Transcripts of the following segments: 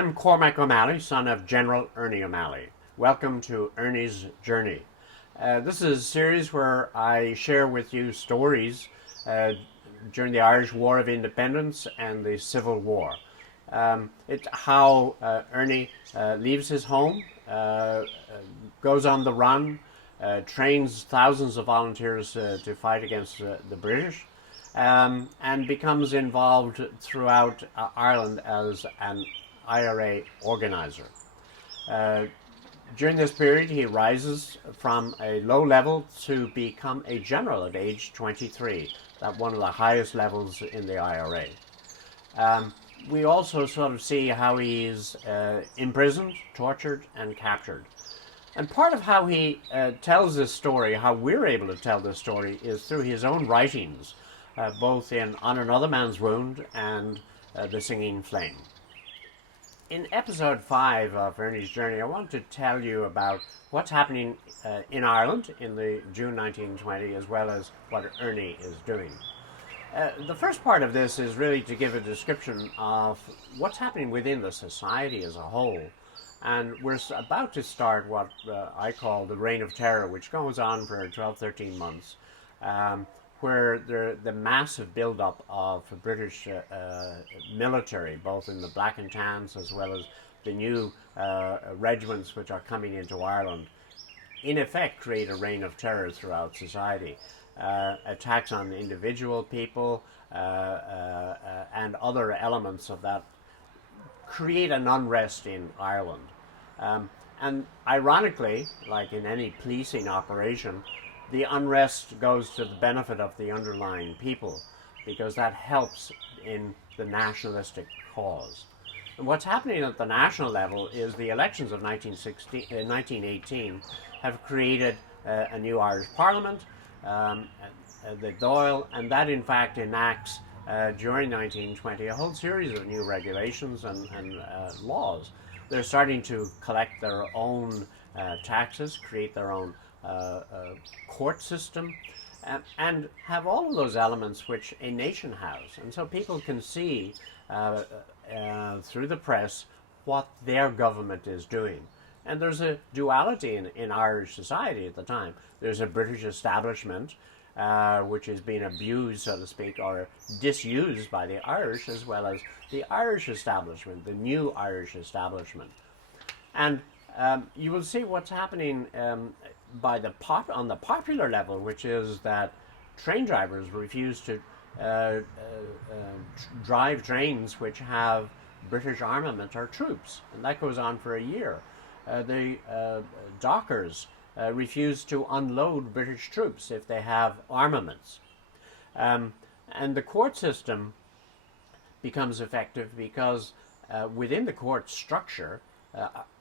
I'm Cormac O'Malley, son of General Ernie O'Malley. Welcome to Ernie's Journey. This is a series where I share with you stories during the Irish War of Independence and the Civil War. It's how Ernie leaves his home, goes on the run, trains thousands of volunteers to fight against the British, and becomes involved throughout Ireland as an IRA organizer. During this period, he rises from a low level to become a general at age 23, at one of the highest levels in the IRA. We also sort of see how he's imprisoned, tortured, and captured. And part of how he tells this story, how we're able to tell this story, is through his own writings, both in On Another Man's Wound and The Singing Flame. In episode 5 of Ernie's Journey, I want to tell you about what's happening in Ireland in the June 1920, as well as what Ernie is doing. The first part of this is really to give a description of what's happening within the society as a whole. And we're about to start what I call the Reign of Terror, which goes on for 12, 13 months, where the massive build-up of British military, both in the Black and Tans as well as the new regiments which are coming into Ireland, in effect create a reign of terror throughout society. Attacks on individual people and other elements of that create an unrest in Ireland. And ironically, like in any policing operation, the unrest goes to the benefit of the underlying people, because that helps in the nationalistic cause. And what's happening at the national level is the elections of 1918 have created a new Irish Parliament, the Dáil, and that in fact enacts during 1920 a whole series of new regulations and laws. They're starting to collect their own taxes, create their own court system, and have all of those elements which a nation has. And so people can see through the press what their government is doing. And there's a duality in Irish society at the time. There's a British establishment which is being abused, so to speak, or disused by the Irish, as well as the Irish establishment, the new Irish establishment. And you will see what's happening on the popular level, which is that train drivers refuse to drive trains which have British armament or troops, and that goes on for a year. The dockers refuse to unload British troops if they have armaments. And the court system becomes effective because within the court structure,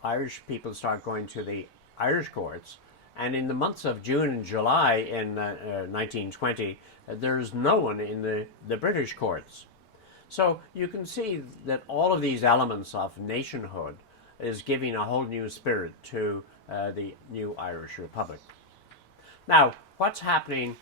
Irish people start going to the Irish courts, and in the months of June and July in 1920, there's no one in the British courts. So you can see that all of these elements of nationhood is giving a whole new spirit to the new Irish Republic. Now, what's happening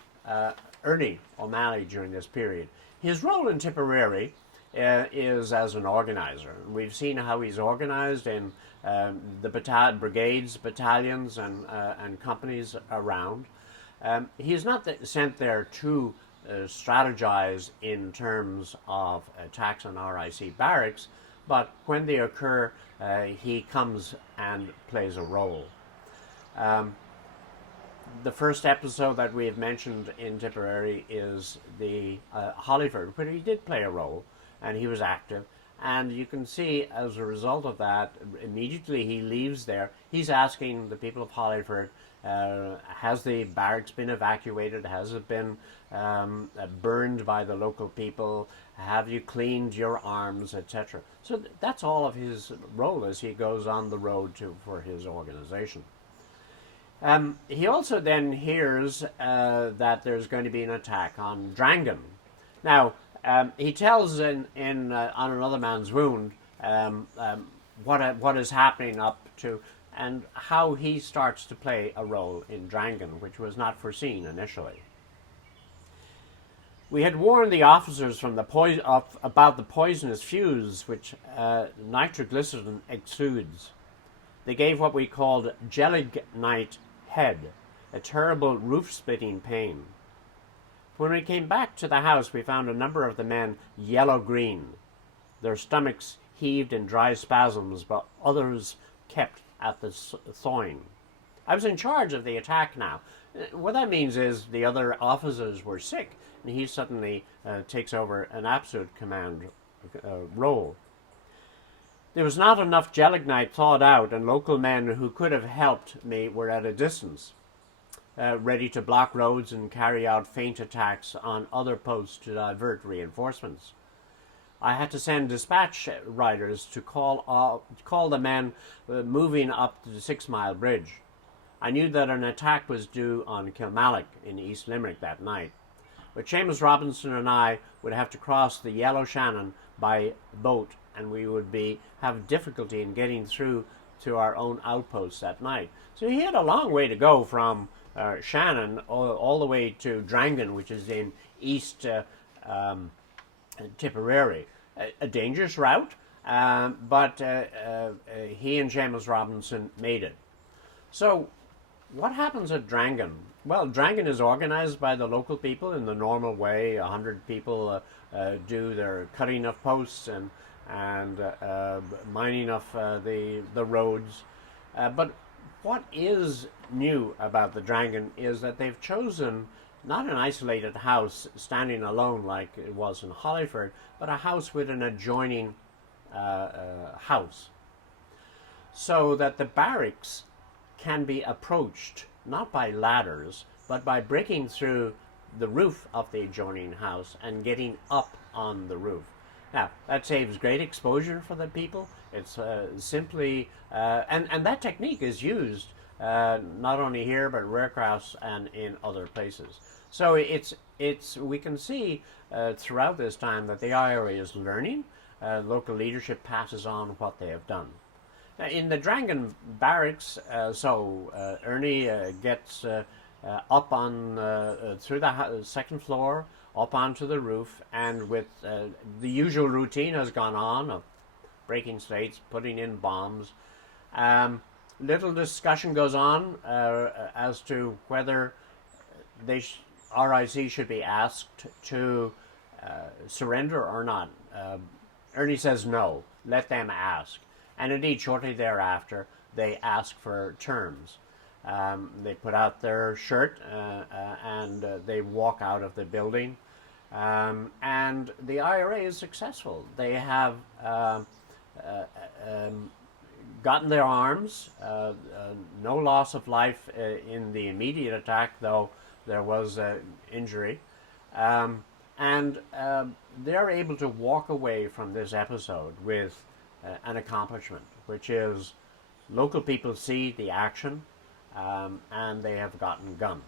Ernie O'Malley during this period? His role in Tipperary is as an organizer. We've seen how he's organized in the brigades, battalions, and companies around. He's not sent there to strategize in terms of attacks on RIC barracks, but when they occur, he comes and plays a role. The first episode that we have mentioned in Tipperary is the Holyford, where he did play a role, and he was active. And you can see, as a result of that, immediately he leaves there, he's asking the people of Holyford, has the barracks been evacuated? Has it been burned by the local people? Have you cleaned your arms, etc.? So that's all of his role as he goes on the road for his organization. He also then hears that there's going to be an attack on Drangan. Now, he tells in On Another Man's Wound what is happening up to, and how he starts to play a role in Drangan, which was not foreseen initially. We had warned the officers from about the poisonous fumes which nitroglycerin exudes. They gave what we called gelignite head, a terrible roof-splitting pain. When we came back to the house, we found a number of the men yellow-green. Their stomachs heaved in dry spasms, but others kept at the thawing. I was in charge of the attack now. What that means is the other officers were sick, and he suddenly takes over an absolute command role. There was not enough gelignite thawed out, and local men who could have helped me were at a distance, ready to block roads and carry out feint attacks on other posts to divert reinforcements. I had to send dispatch riders to call the men moving up to the 6 Mile Bridge. I knew that an attack was due on Kilmallock in East Limerick that night, but Seamus Robinson and I would have to cross the Yellow Shannon by boat, and we would have difficulty in getting through to our own outposts that night. So he had a long way to go from Shannon all the way to Drangan, which is in East Tipperary. A dangerous route, but he and Seamus Robinson made it. So what happens at Drangan? Well, Drangan is organized by the local people in the normal way. 100 people do their cutting of posts and mining of the roads. But what is new about the Drangan is that they've chosen not an isolated house standing alone like it was in Hollyford, but a house with an adjoining house, so that the barracks can be approached not by ladders, but by breaking through the roof of the adjoining house and getting up on the roof. Now, that saves great exposure for the people. It's simply, and that technique is used not only here, but Rarecrafts and in other places. So we can see throughout this time that the IRA is learning. Local leadership passes on what they have done. Now, in the Drangan barracks, Ernie gets up on through the second floor, up onto the roof, and with the usual routine has gone on of breaking slates, putting in bombs. Little discussion goes on as to whether RIC should be asked to surrender or not. Ernie says no, let them ask. And indeed, shortly thereafter, they ask for terms. They put out their shirt and they walk out of the building. And the IRA is successful. They have gotten their arms, no loss of life in the immediate attack, though there was injury. And they're able to walk away from this episode with an accomplishment, which is local people see the action and they have gotten guns.